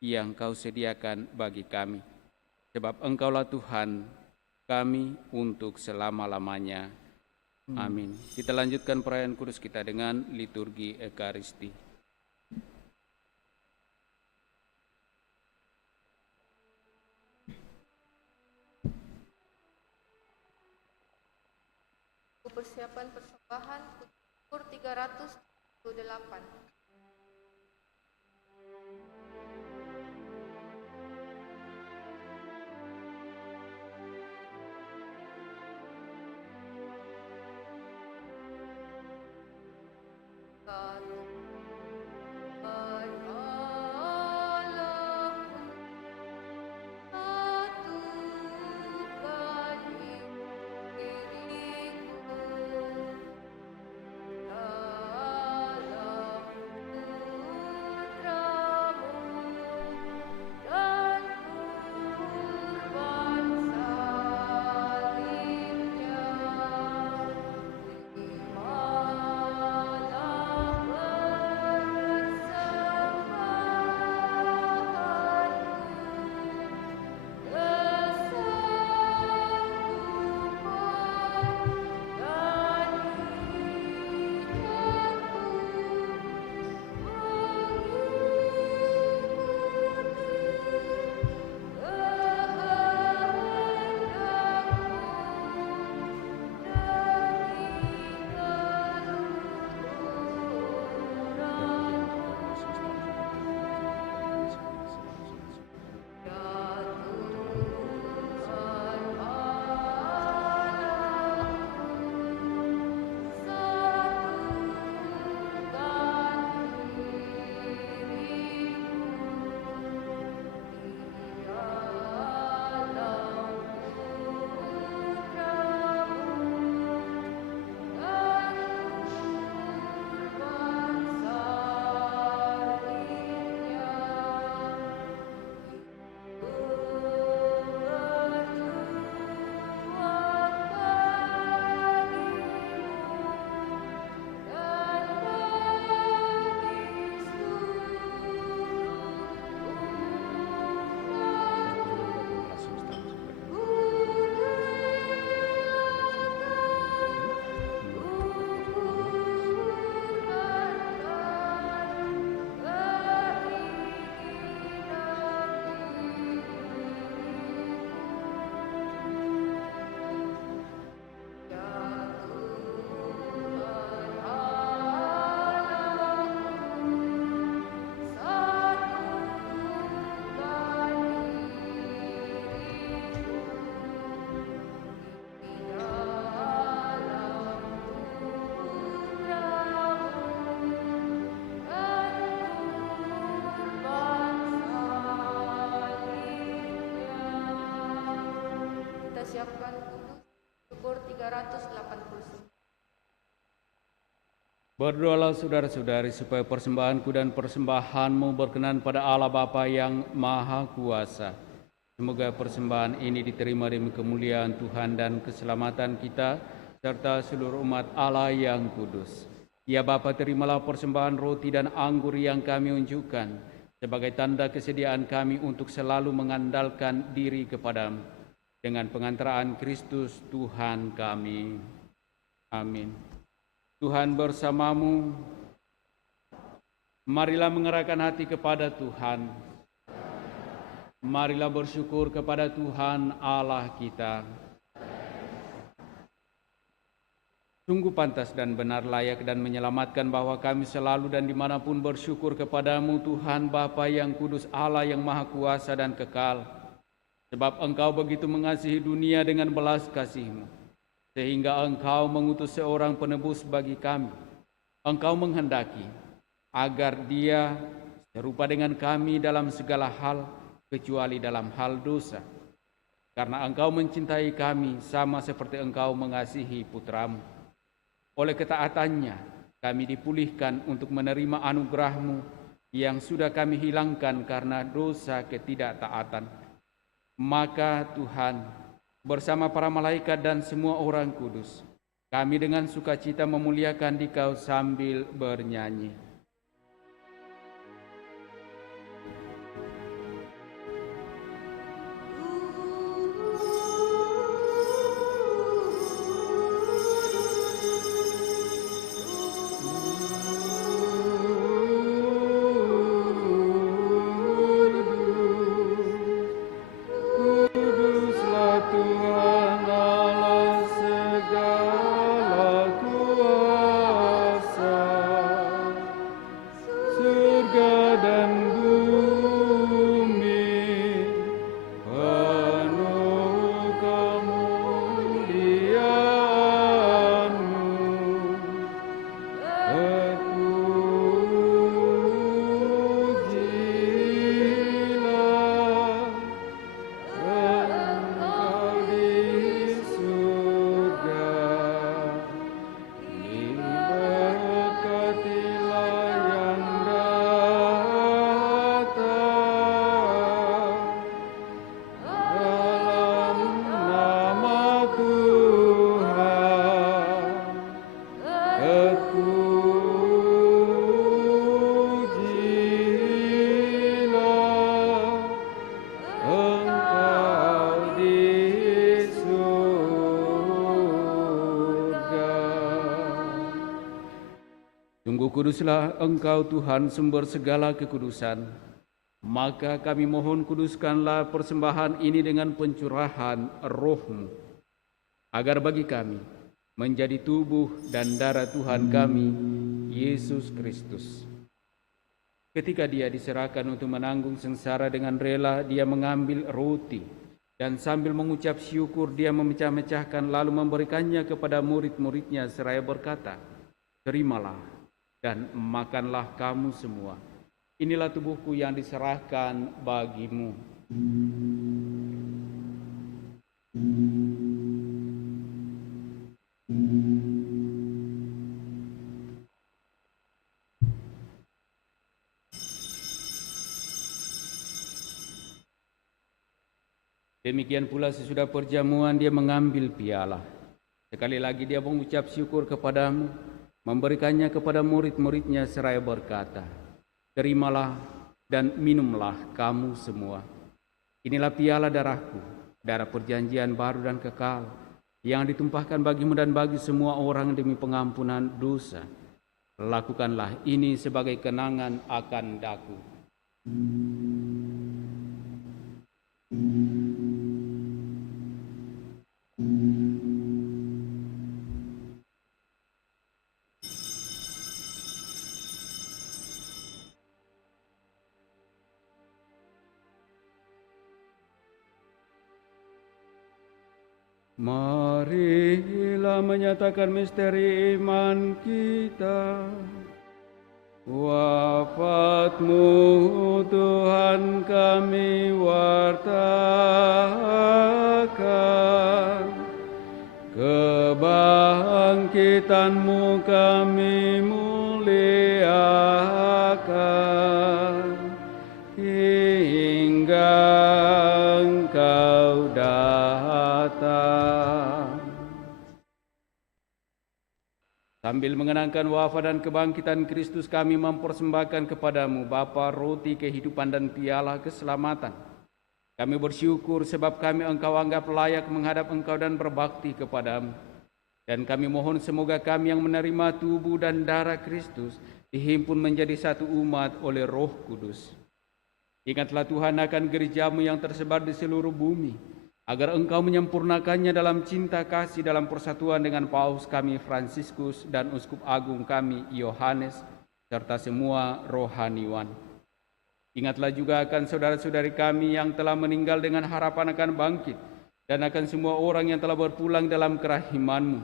yang Kau sediakan bagi kami. Sebab Engkaulah Tuhan kami untuk selama-lamanya. Amin. Kita lanjutkan perayaan kudus kita dengan liturgi Ekaristi. Persiapan persembahan Kur 308. Siapkan kudus Syukur 389. Berdoalah saudara-saudari supaya persembahanku dan persembahanmu berkenan pada Allah Bapa yang Maha Kuasa. Semoga persembahan ini diterima demi kemuliaan Tuhan dan keselamatan kita, serta seluruh umat Allah yang kudus. Ya Bapa, terimalah persembahan roti dan anggur yang kami unjukkan, sebagai tanda kesediaan kami untuk selalu mengandalkan diri kepadamu. Dengan pengantaraan Kristus Tuhan kami. Amin. Tuhan bersamamu. Marilah mengerahkan hati kepada Tuhan. Marilah bersyukur kepada Tuhan Allah kita. Sungguh pantas dan benar, layak dan menyelamatkan bahwa kami selalu dan dimanapun bersyukur kepadamu, Tuhan Bapa yang kudus, Allah yang Maha Kuasa dan kekal. Sebab Engkau begitu mengasihi dunia dengan belas kasih-Mu, sehingga Engkau mengutus seorang penebus bagi kami. Engkau menghendaki agar Dia serupa dengan kami dalam segala hal, kecuali dalam hal dosa. Karena Engkau mencintai kami sama seperti Engkau mengasihi Putra-Mu. Oleh ketaatannya, kami dipulihkan untuk menerima anugerah-Mu yang sudah kami hilangkan karena dosa ketidaktaatan. Maka Tuhan bersama para malaikat dan semua orang kudus Kami dengan sukacita memuliakan Dikau sambil bernyanyi. Sungguh kuduslah Engkau Tuhan, sumber segala kekudusan. Maka kami mohon, kuduskanlah persembahan ini dengan pencurahan Roh-Mu, agar bagi kami menjadi tubuh dan darah Tuhan kami, Yesus Kristus. Ketika Dia diserahkan untuk menanggung sengsara dengan rela, Dia mengambil roti dan sambil mengucap syukur Dia memecah-mecahkan lalu memberikannya kepada murid-muridnya seraya berkata, "Terimalah dan makanlah kamu semua. Inilah tubuhku yang diserahkan bagimu." Demikian pula sesudah perjamuan Dia mengambil piala. Sekali lagi Dia mengucap syukur kepadamu, memberikannya kepada murid-muridnya seraya berkata, "Terimalah dan minumlah kamu semua. Inilah piala darahku, darah perjanjian baru dan kekal, yang ditumpahkan bagimu dan bagi semua orang demi pengampunan dosa. Lakukanlah ini sebagai kenangan akan daku." Marilah menyatakan misteri iman kita. Wafat-Mu Tuhan kami wartakan, kebangkitan-Mu kami muliakan, hingga Engkau datang. Sambil mengenangkan wafat dan kebangkitan Kristus, kami mempersembahkan kepadamu Bapa, roti kehidupan dan piala keselamatan. Kami bersyukur sebab kami Engkau anggap layak menghadap Engkau dan berbakti kepadamu. Dan kami mohon semoga kami yang menerima tubuh dan darah Kristus dihimpun menjadi satu umat oleh Roh Kudus. Ingatlah Tuhan akan gereja-Mu yang tersebar di seluruh bumi, agar Engkau menyempurnakannya dalam cinta kasih dalam persatuan dengan Paus kami Fransiskus dan Uskup Agung kami Yohanes, serta semua rohaniwan. Ingatlah juga akan saudara-saudari kami yang telah meninggal dengan harapan akan bangkit, dan akan semua orang yang telah berpulang dalam kerahiman-Mu,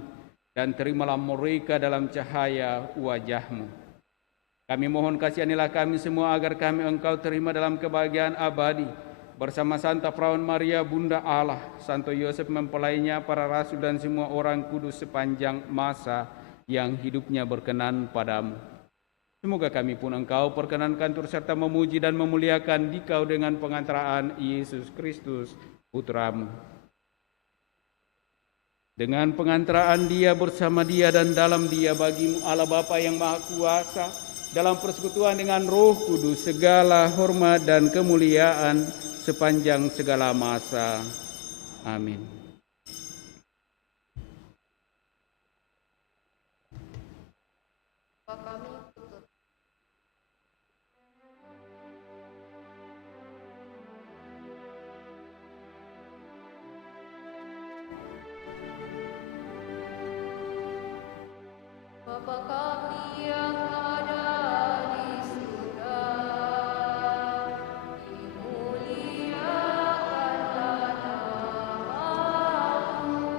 dan terimalah mereka dalam cahaya wajah-Mu. Kami mohon kasihanilah kami semua agar kami Engkau terima dalam kebahagiaan abadi, bersama Santa Perawan Maria Bunda Allah, Santo Yosef mempelainya, para rasul dan semua orang kudus sepanjang masa yang hidupnya berkenan padamu. Semoga kami pun Engkau perkenankan turut serta memuji dan memuliakan Dikau dengan pengantaraan Yesus Kristus, Putra-Mu. Dengan pengantaraan Dia, bersama Dia, dan dalam Dia, bagimu Allah Bapa yang Maha Kuasa, dalam persekutuan dengan Roh Kudus, segala hormat dan kemuliaan sepanjang segala masa. Amin. Bapa kami tutur. Bapa kami yang ada di surga, dimuliakanlah namamu.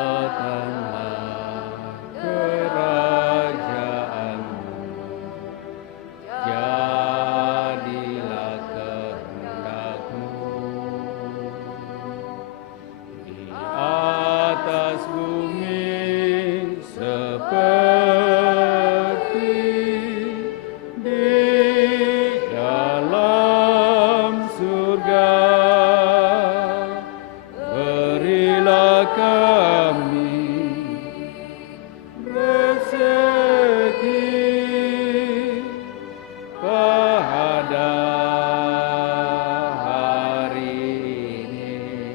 Datanglah kerajaanmu, jadilah kehendakmu di atas bumi seperti di dalam surga. Berilah kami rezeki pada hari ini,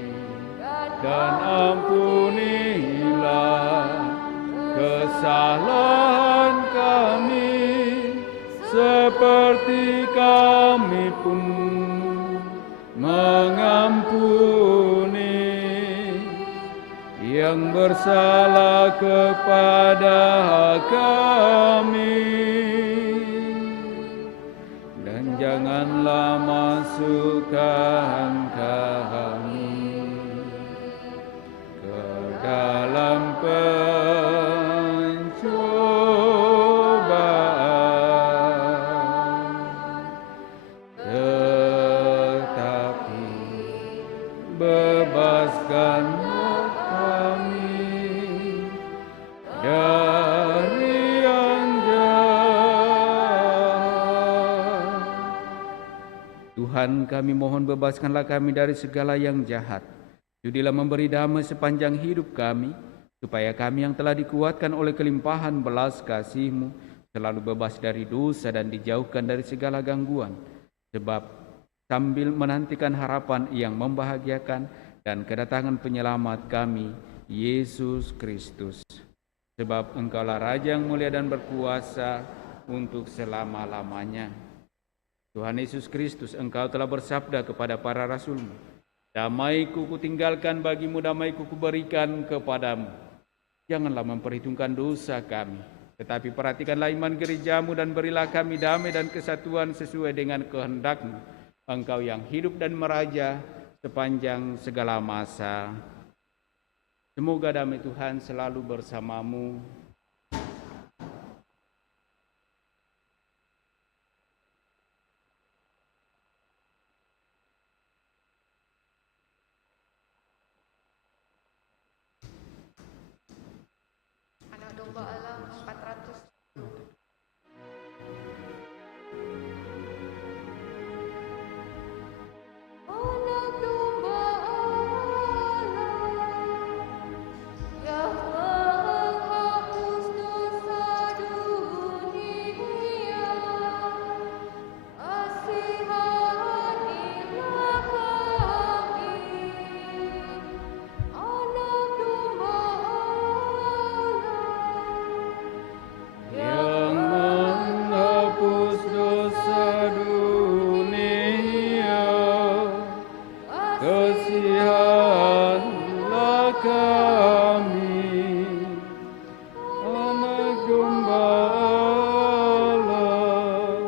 dan ampunilah kesalahan kami seperti kami pun mengampuni yang bersalah kepada kami, dan janganlah masukkan kami ke dalam pencobaan, tetapi bebaskanlah kami dari yang jahat. Tuhan, kami mohon bebaskanlah kami dari segala yang jahat. Judilah memberi damai sepanjang hidup kami, supaya kami yang telah dikuatkan oleh kelimpahan belas kasih-Mu selalu bebas dari dosa dan dijauhkan dari segala gangguan. Sebab sambil menantikan harapan yang membahagiakan dan kedatangan penyelamat kami, Yesus Kristus. Sebab Engkaulah Raja yang mulia dan berkuasa untuk selama-lamanya. Tuhan Yesus Kristus, Engkau telah bersabda kepada para rasul-Mu, damai-Ku kutinggalkan bagimu, damai-Ku kuberikan kepadamu. Janganlah memperhitungkan dosa kami, tetapi perhatikanlah iman gereja-Mu dan berilah kami damai dan kesatuan sesuai dengan kehendak-Mu. Engkau yang hidup dan meraja sepanjang segala masa. Semoga damai Tuhan selalu bersamamu. Anak domba Allah 400. Anak domba Allah yang menghapus dosa dunia, kasihanilah kami. Anak domba Yang menghapus dosa dunia, kasihanlah kami. Anak domba Allah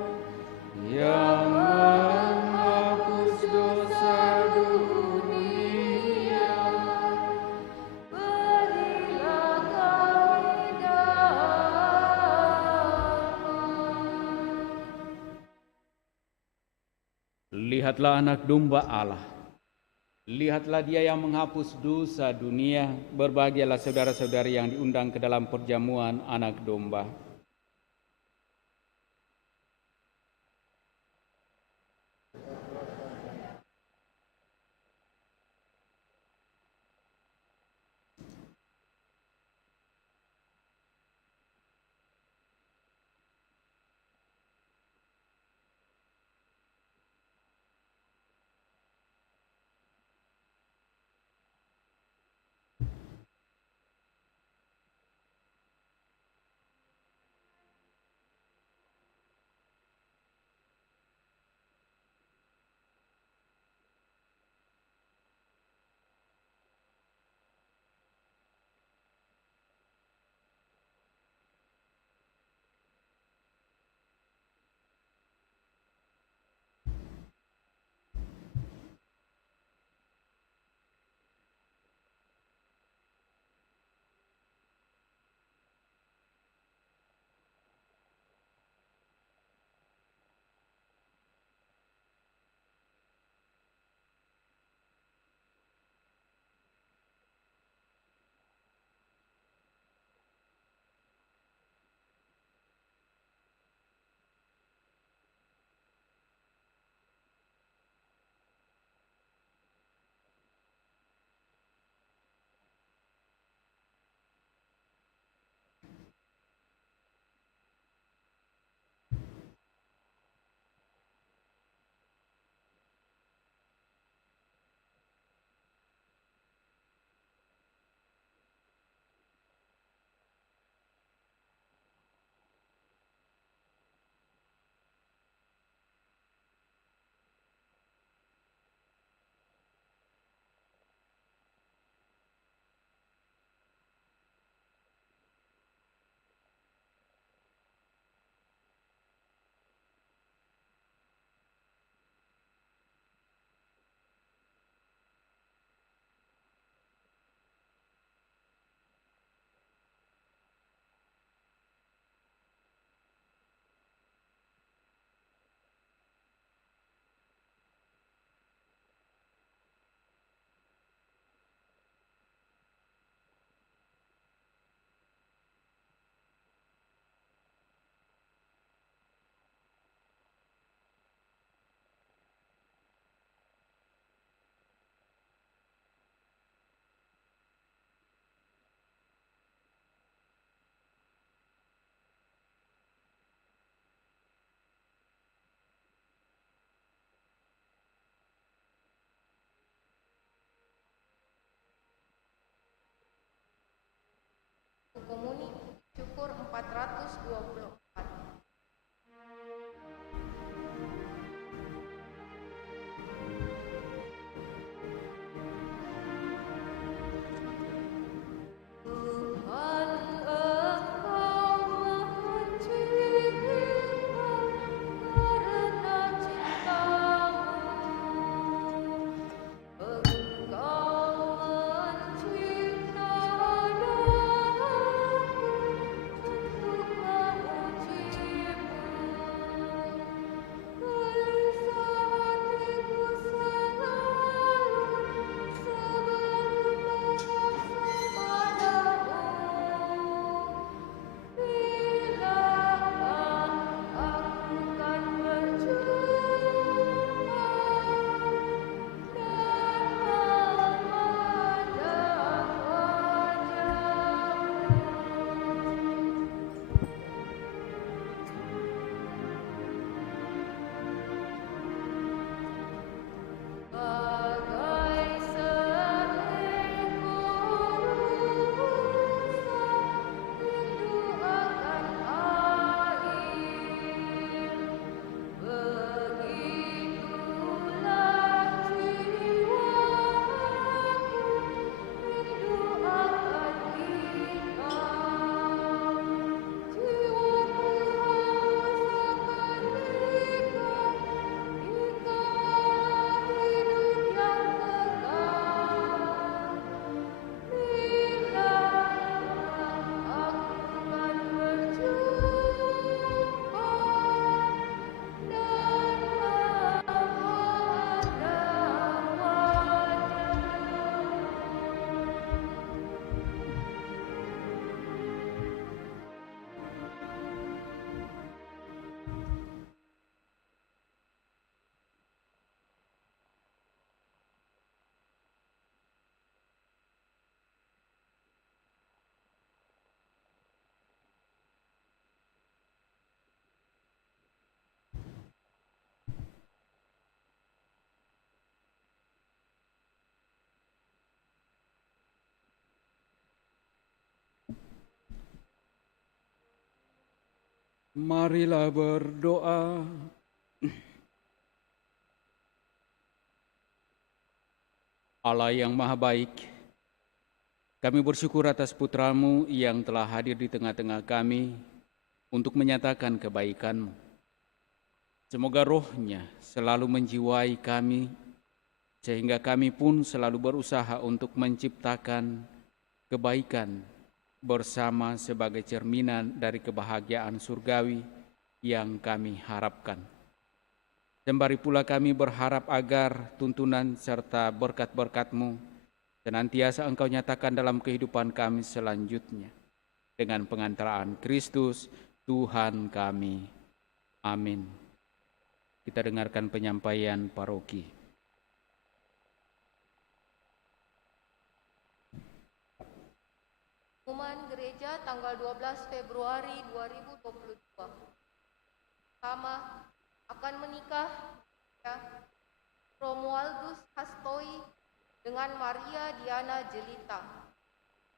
yang menghapus dosa dunia, berilah kami damai. Lihatlah anak domba Allah. Lihatlah Dia yang menghapus dosa dunia. Berbahagialah saudara-saudari yang diundang ke dalam perjamuan anak domba. 24. Tuhan Engkau menciptakan karena cinta-Mu. Engkau menciptakan aku untuk memuji-Mu. Gelisah hatiku selalu sebelum padamu. Bilakah aku kan berjumpa dan memandang wajah-Mu. Bagai seekor rusa rindu akan air, begitulah jiwaku rindu akan Engkau. Jiwaku haus akan Dikau, Dikaulah hidup yang kekal. Bilakah aku kan berjumpa dan memandang Marilah berdoa. Allah yang Maha Baik, kami bersyukur atas Putra-Mu yang telah hadir di tengah-tengah kami untuk menyatakan kebaikan-Mu. Semoga roh-Nya selalu menjiwai kami, sehingga kami pun selalu berusaha untuk menciptakan kebaikan bersama sebagai cerminan dari kebahagiaan surgawi yang kami harapkan. Sembari pula kami berharap agar tuntunan serta berkat-berkat-Mu senantiasa Engkau nyatakan dalam kehidupan kami selanjutnya. Dengan pengantaraan Kristus, Tuhan kami. Amin. Kita dengarkan penyampaian paroki. Pengumuman Gereja tanggal 12 Februari 2022. Pertama, akan menikah Romualdus Hastoi dengan Maria Diana Jelita.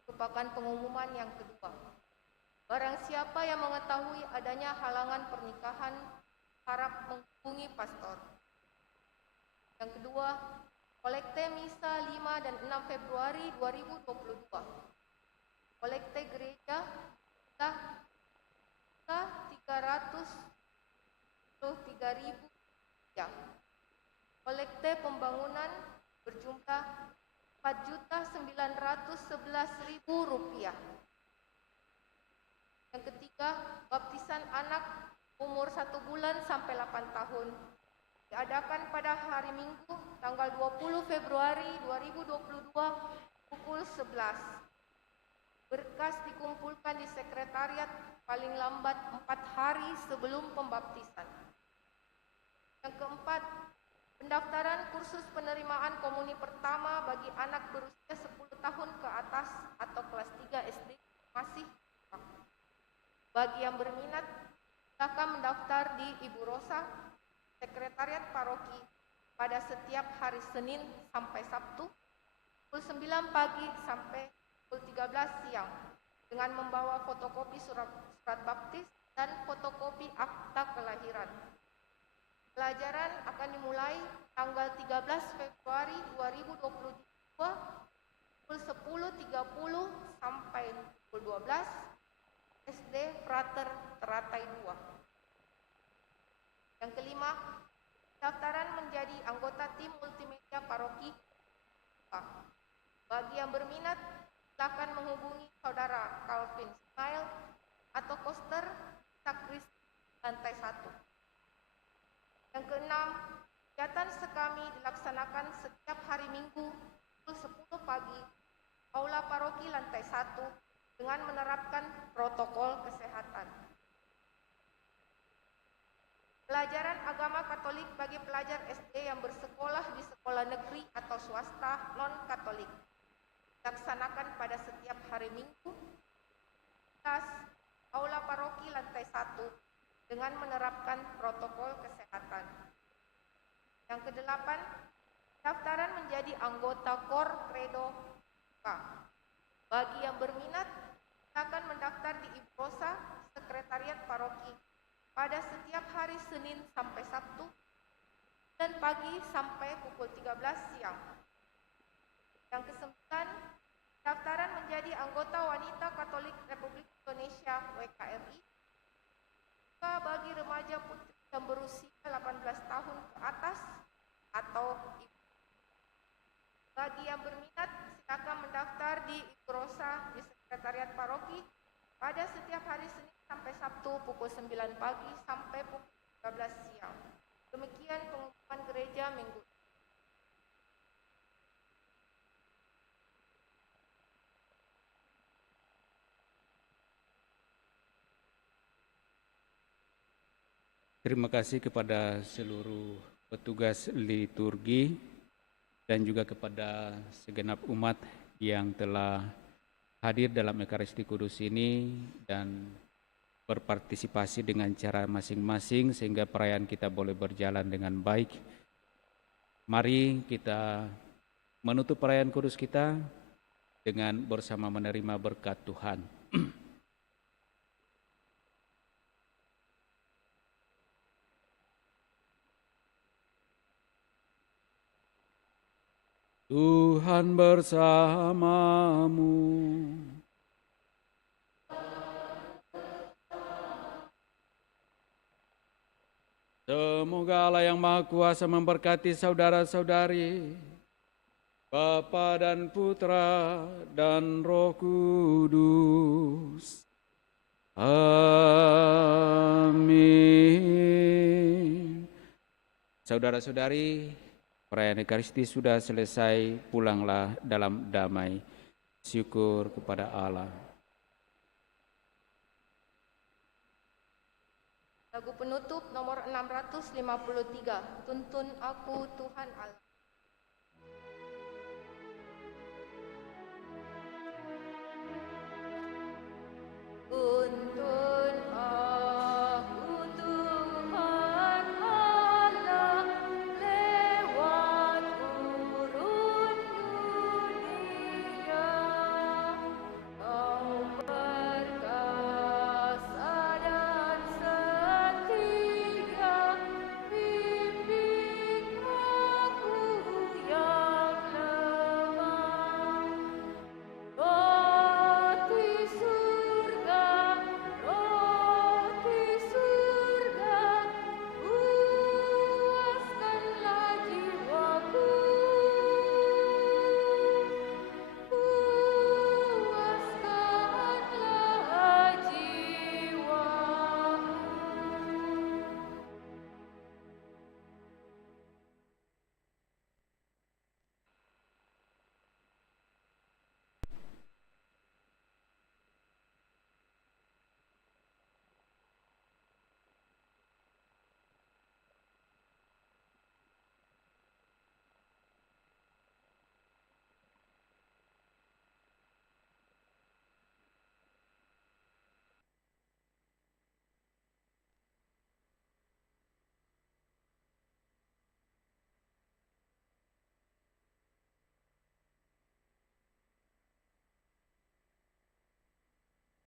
Merupakan pengumuman yang kedua. Barang siapa yang mengetahui adanya halangan pernikahan harap menghubungi pastor. Yang kedua, kolekte misa 5 dan 6 Februari 2022. Kolekte gereja telah 303.000 rupiah. Kolekte pembangunan berjumlah 4.911.000 rupiah. Yang ketiga, baptisan anak umur 1 bulan sampai 8 tahun diadakan pada hari Minggu tanggal 20 Februari 2022 pukul 11. Berkas dikumpulkan di sekretariat paling lambat 4 hari sebelum pembaptisan. Yang keempat, pendaftaran kursus penerimaan komuni pertama bagi anak berusia 10 tahun ke atas atau kelas 3 SD masih buka. Bagi yang berminat, silakan mendaftar di Ibu Rosa, sekretariat paroki pada setiap hari Senin sampai Sabtu, pukul 9 pagi sampai pukul 13 siang dengan membawa fotokopi surat baptis dan fotokopi akta kelahiran. Pelajaran akan dimulai tanggal 13 Februari 2022 pukul 10.30 sampai pukul 12 SD Frater Teratai 2. Yang kelima, pendaftaran menjadi anggota tim multimedia paroki. Bagi yang berminat, silakan menghubungi Saudara Calvin Smile atau Koster Sakris lantai 1. Yang keenam, kegiatan sekami dilaksanakan setiap hari Minggu pukul 10 pagi, Aula Paroki lantai 1 dengan menerapkan protokol kesehatan. Pelajaran agama Katolik bagi pelajar SD yang bersekolah di sekolah negeri atau swasta non-Katolik dilaksanakan pada setiap hari Minggu, kelas Aula Paroki lantai 1 dengan menerapkan protokol kesehatan. Yang kedelapan, pendaftaran menjadi anggota KOR Credo K. Bagi yang berminat, silakan mendaftar di IPROSA Sekretariat Paroki pada setiap hari Senin sampai Sabtu dan pagi sampai pukul 13 siang. Yang kesembilan, pendaftaran menjadi anggota Wanita Katolik Republik Indonesia WKRI bagi remaja putri yang berusia 18 tahun ke atas atau ibu. Bagi yang berminat, silakan mendaftar di IPROSA di Sekretariat Paroki pada setiap hari Senin sampai Sabtu pukul 9 pagi sampai pukul 13 siang. Demikian pengumuman gereja minggu. Terima kasih kepada seluruh petugas liturgi dan juga kepada segenap umat yang telah hadir dalam Ekaristi Kudus ini dan berpartisipasi dengan cara masing-masing sehingga perayaan kita boleh berjalan dengan baik. Mari kita menutup perayaan kudus kita dengan bersama menerima berkat Tuhan. Tuhan bersamamu. Semoga Allah yang Maha Kuasa memberkati saudara-saudari, Bapa dan Putra dan Roh Kudus. Amin. Saudara-saudari, perayaan Ekaristi sudah selesai, pulanglah dalam damai. Syukur kepada Allah. Lagu penutup nomor 653, Tuntun Aku Tuhan Allah.